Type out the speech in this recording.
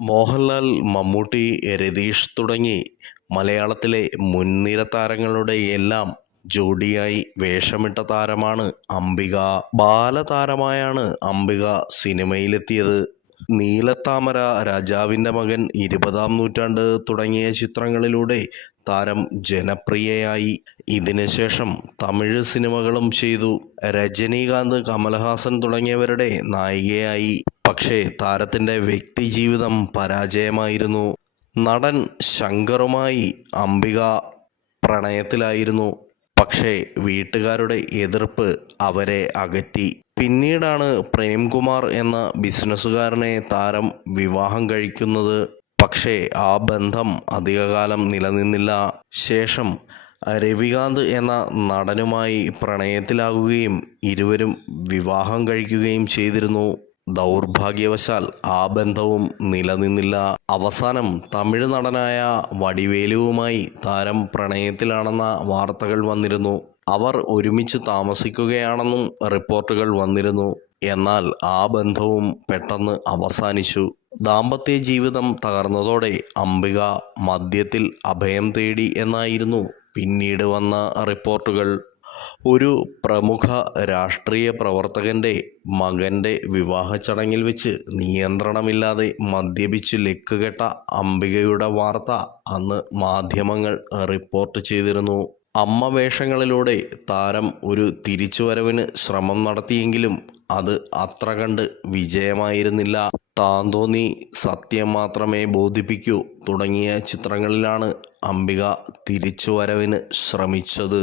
മോഹൻലാൽ മമ്മൂട്ടി രതീഷ് തുടങ്ങി മലയാളത്തിലെ മുൻനിര താരങ്ങളുടെ എല്ലാം ജോഡിയായി വേഷമിട്ട താരമാണ് അംബിക. ബാലതാരമായാണ് അംബിക സിനിമയിലെത്തിയത്. നീലത്താമര രാജാവിന്റെ മകൻ ഇരുപതാം നൂറ്റാണ്ട് തുടങ്ങിയ ചിത്രങ്ങളിലൂടെ താരം ജനപ്രിയയായി. ഇതിനുശേഷം തമിഴ് സിനിമകളും ചെയ്തു. രജനീകാന്ത് കമൽഹാസൻ തുടങ്ങിയവരുടെ നായികയായി. പക്ഷേ താരത്തിന്റെ വ്യക്തിജീവിതം പരാജയമായിരുന്നു. നടൻ ശങ്കറുമായി അംബിക പ്രണയത്തിലായിരുന്നു. പക്ഷേ വീട്ടുകാരുടെ എതിർപ്പ് അവരെ അകറ്റി. പിന്നീടാണ് പ്രേംകുമാർ എന്ന ബിസിനസ്സുകാരനെ താരം വിവാഹം കഴിക്കുന്നത്. പക്ഷേ ആ ബന്ധം അധികകാലം നിലനിന്നില്ല. ശേഷം രവികാന്ത് എന്ന നടനുമായി പ്രണയത്തിലാകുകയും ഇരുവരും വിവാഹം കഴിക്കുകയും ചെയ്തിരുന്നു. ദൗർഭാഗ്യവശാൽ ആ ബന്ധവും നിലനിന്നില്ല. അവസാനം തമിഴ് നടനായ വടിവേലുവുമായി താരം പ്രണയത്തിലാണെന്ന വാർത്തകൾ വന്നിരുന്നു. അവർ ഒരുമിച്ച് താമസിക്കുകയാണെന്നും റിപ്പോർട്ടുകൾ വന്നിരുന്നു. എന്നാൽ ആ ബന്ധവും പെട്ടെന്ന് അവസാനിച്ചു. ദാമ്പത്യ ജീവിതം തകർന്നതോടെ അംബിക മദ്യത്തിൽ അഭയം തേടി എന്നായിരുന്നു പിന്നീട് വന്ന റിപ്പോർട്ടുകൾ. ഒരു പ്രമുഖ രാഷ്ട്രീയ പ്രവർത്തകന്റെ മകന്റെ വിവാഹ ചടങ്ങിൽ വെച്ച് നിയന്ത്രണമില്ലാതെ മദ്യപിച്ച് ലെക്കുകെട്ട അംബികയുടെ വാർത്ത അന്ന് മാധ്യമങ്ങൾ റിപ്പോർട്ട് ചെയ്തിരുന്നു. അമ്മ വേഷങ്ങളിലൂടെ താരം ഒരു തിരിച്ചുവരവിന് ശ്രമം നടത്തിയെങ്കിലും അത് അത്ര കണ്ട് വിജയമായിരുന്നില്ല. താന്തോന്നി സത്യം മാത്രമേ ബോധിപ്പിക്കൂ തുടങ്ങിയ ചിത്രങ്ങളിലാണ് അംബിക തിരിച്ചുവരവിന് ശ്രമിച്ചത്.